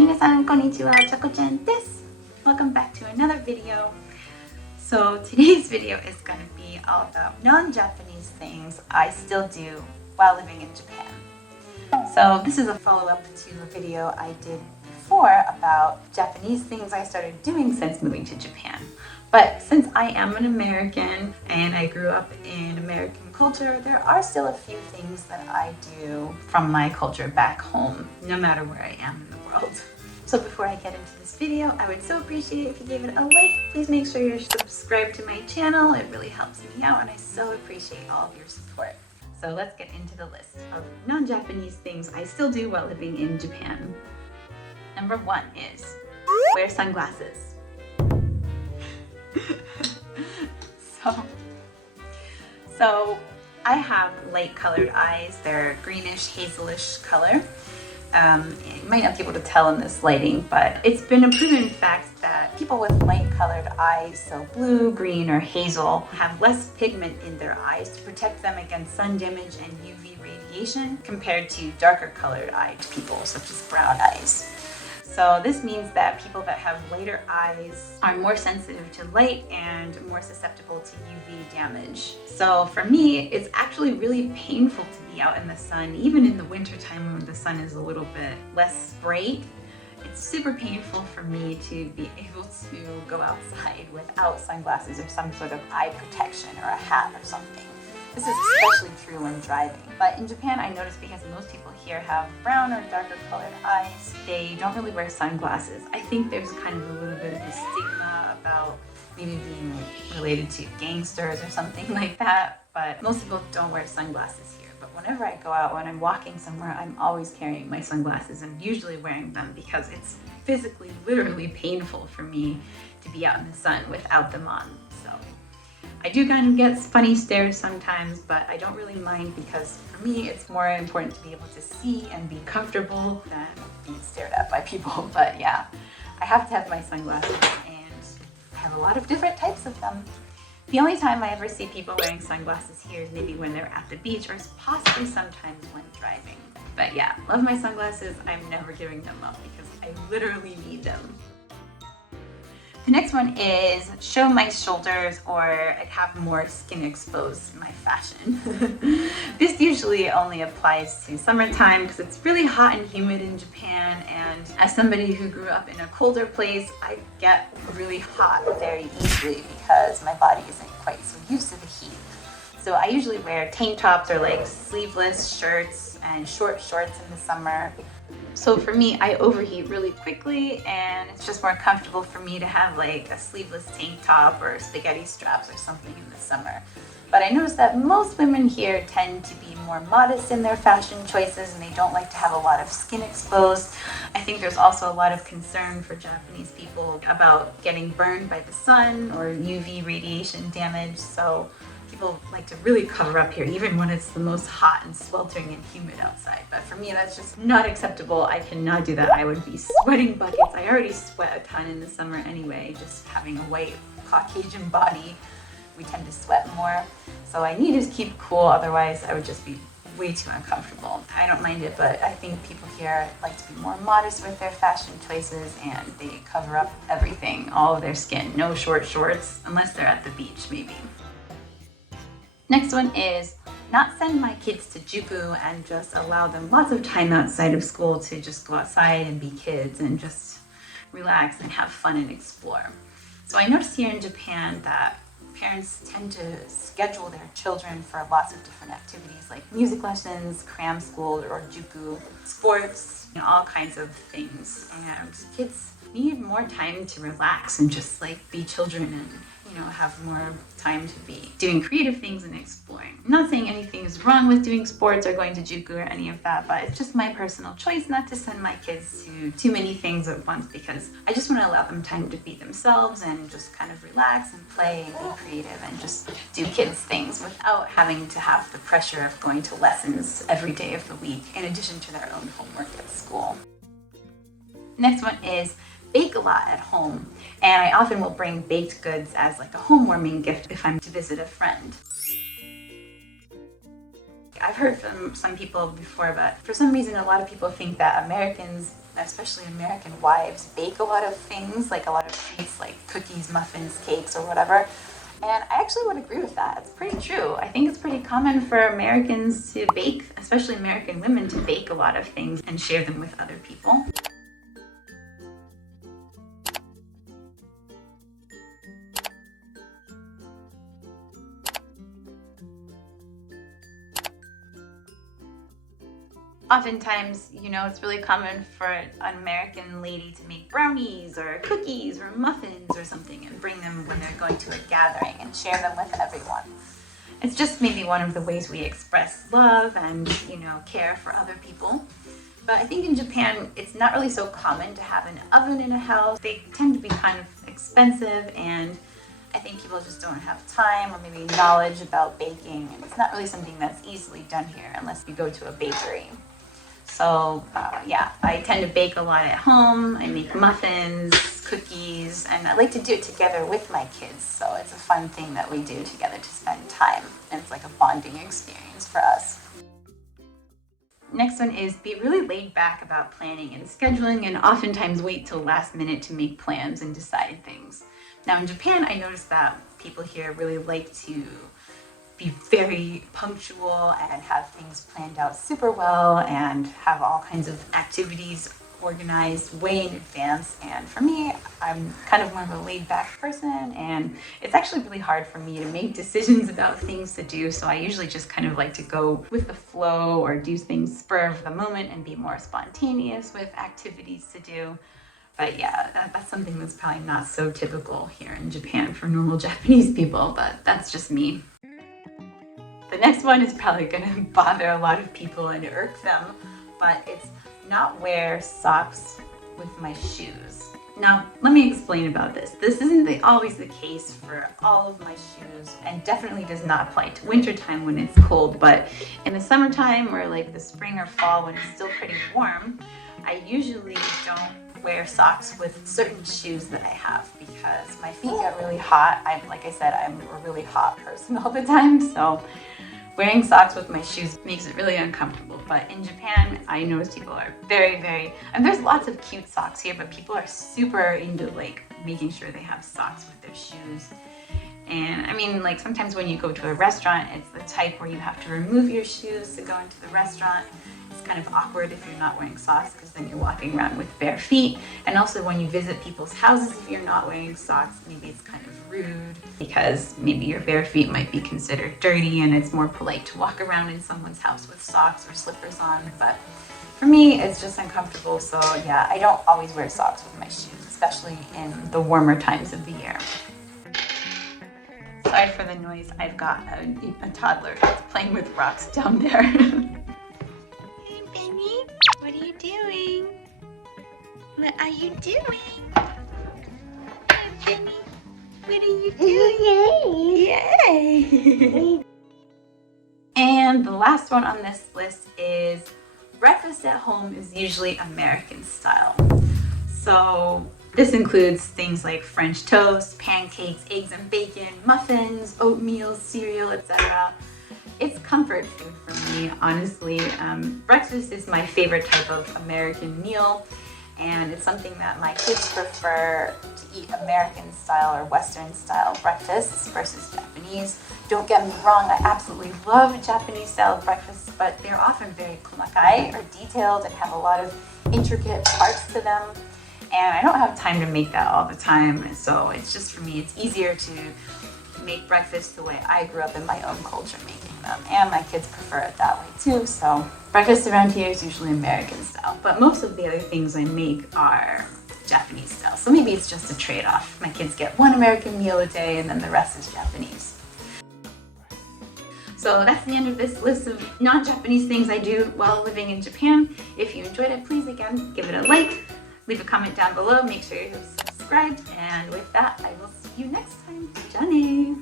皆さんこんにちは、茶子ちゃんです。Welcome back to another video. So today's video is going to be all about non-Japanese things I still do while living in Japan. So this is a follow-up to a video I did before about Japanese things I started doing since moving to Japan. But since I am an American and I grew up in American culture, there are still a few things that I do from my culture back home, no matter where I am in the world. So before I get into this video, I would so appreciate it if you gave it a like. Please make sure you're subscribed to my channel. It really helps me out and I so appreciate all of your support. So let's get into the list of non-Japanese things I still do while living in Japan. Number 1 is wear sunglasses. So I have light colored eyes. They're greenish, hazelish color. You might not be able to tell in this lighting, but it's been a proven fact that people with light colored eyes, so blue, green, or hazel, have less pigment in their eyes to protect them against sun damage and UV radiation compared to darker colored eyed people, such as brown eyes. So this means that people that have lighter eyes are more sensitive to light and more susceptible to UV damage. So for me, it's actually really painful to be out in the sun, even in the winter time when the sun is a little bit less bright. It's super painful for me to be able to go outside without sunglasses or some sort of eye protection or a hat or something. This is especially true when driving. But in Japan, I noticed because most people here have brown or darker colored eyes, they don't really wear sunglasses. I think there's kind of a little bit of a stigma about maybe being related to gangsters or something like that. But most people don't wear sunglasses here. But whenever I go out, when I'm walking somewhere, I'm always carrying my sunglasses and usually wearing them because it's physically, literally painful for me to be out in the sun without them on. So I do kind of get funny stares sometimes, but I don't really mind because for me, it's more important to be able to see and be comfortable than being stared at by people. But yeah, I have to have my sunglasses and I have a lot of different types of them. The only time I ever see people wearing sunglasses here is maybe when they're at the beach or possibly sometimes when driving. But yeah, love my sunglasses. I'm never giving them up because I literally need them. The next one is show my shoulders or have more skin exposed in my fashion. This usually only applies to summertime because it's really hot and humid in Japan, and as somebody who grew up in a colder place, I get really hot very easily because my body isn't quite so used to the heat. So I usually wear tank tops or like sleeveless shirts and short shorts in the summer. So for me, I overheat really quickly and it's just more comfortable for me to have like a sleeveless tank top or spaghetti straps or something in the summer. But I noticed that most women here tend to be more modest in their fashion choices and they don't like to have a lot of skin exposed. I think there's also a lot of concern for Japanese people about getting burned by the sun or UV radiation damage. So people like to really cover up here, even when it's the most hot and sweltering and humid outside. But for me, that's just not acceptable. I cannot do that. I would be sweating buckets. I already sweat a ton in the summer anyway, just having a white Caucasian body. We tend to sweat more. So I need to keep cool, otherwise I would just be way too uncomfortable. I don't mind it, but I think people here like to be more modest with their fashion choices and they cover up everything, all of their skin. No short shorts, unless they're at the beach maybe. Next one is not send my kids to Juku and just allow them lots of time outside of school to just go outside and be kids and just relax and have fun and explore. So I noticed here in Japan that parents tend to schedule their children for lots of different activities like music lessons, cram school, or Juku, sports, all kinds of things. And kids need more time to relax and just like be children and have more time to be doing creative things and exploring. I'm not saying anything is wrong with doing sports or going to Juku or any of that, but it's just my personal choice not to send my kids to too many things at once because I just want to allow them time to be themselves and just kind of relax and play and be creative and just do kids things without having to have the pressure of going to lessons every day of the week in addition to their own homework at school. Next one is bake a lot at home, and I often will bring baked goods as like a home warming gift if I'm to visit a friend. I've heard from some people before, but for some reason a lot of people think that Americans, especially American wives, bake a lot of things, like a lot of treats like cookies, muffins, cakes, or whatever. And I actually would agree with that. It's pretty true. I think it's pretty common for Americans to bake, especially American women, to bake a lot of things and share them with other people. Oftentimes, it's really common for an American lady to make brownies or cookies or muffins or something and bring them when they're going to a gathering and share them with everyone. It's just maybe one of the ways we express love and, care for other people. But I think in Japan, it's not really so common to have an oven in a house. They tend to be kind of expensive, and I think people just don't have time or maybe knowledge about baking. And it's not really something that's easily done here unless you go to a bakery. So I tend to bake a lot at home. I make muffins, cookies, and I like to do it together with my kids. So it's a fun thing that we do together to spend time. And it's like a bonding experience for us. Next one is be really laid back about planning and scheduling, and oftentimes wait till last minute to make plans and decide things. Now in Japan, I noticed that people here really like to be very punctual and have things planned out super well and have all kinds of activities organized way in advance. And for me, I'm kind of more of a laid back person, and it's actually really hard for me to make decisions about things to do. So I usually just kind of like to go with the flow or do things spur of the moment and be more spontaneous with activities to do. But that's something that's probably not so typical here in Japan for normal Japanese people, but that's just me. The next one is probably going to bother a lot of people and irk them, but it's not wear socks with my shoes. Now, let me explain about this. This isn't always the case for all of my shoes, and definitely does not apply to wintertime when it's cold, but in the summertime or like the spring or fall when it's still pretty warm, I usually don't wear socks with certain shoes that I have because my feet get really hot. Like I said, I'm a really hot person all the time, so wearing socks with my shoes makes it really uncomfortable. But in Japan, I notice people are and there's lots of cute socks here, but people are super into like making sure they have socks with their shoes. And I mean, like sometimes when you go to a restaurant, it's the type where you have to remove your shoes to go into the restaurant. It's kind of awkward if you're not wearing socks because then you're walking around with bare feet. And also when you visit people's houses, if you're not wearing socks, maybe it's kind of rude because maybe your bare feet might be considered dirty, and it's more polite to walk around in someone's house with socks or slippers on. But for me, it's just uncomfortable. So I don't always wear socks with my shoes, especially in the warmer times of the year. Sorry for the noise. I've got a toddler that's playing with rocks down there. Hey, Benny, what are you doing? What are you doing? Hi, Benny, what are you doing? Yay! And the last one on this list is breakfast at home is usually American style. So this includes things like French toast, pancakes, eggs and bacon, muffins, oatmeal, cereal, etc. It's comfort food for me, honestly. Breakfast is my favorite type of American meal, and it's something that my kids prefer to eat American style or Western style breakfasts versus Japanese. Don't get me wrong, I absolutely love Japanese style breakfasts, but they're often very kumakai or detailed and have a lot of intricate parts to them. And I don't have time to make that all the time, so it's just, for me, it's easier to make breakfast the way I grew up in my own culture making them, and my kids prefer it that way too. So breakfast around here is usually American style, but most of the other things I make are Japanese style, so maybe it's just a trade-off. My kids get one American meal a day and then the rest is Japanese. So that's the end of this list of non-Japanese things I do while living in Japan. If you enjoyed it, please again give it a like, leave a comment down below, make sure you're subscribed, and with that, I will see you next time. Johnny!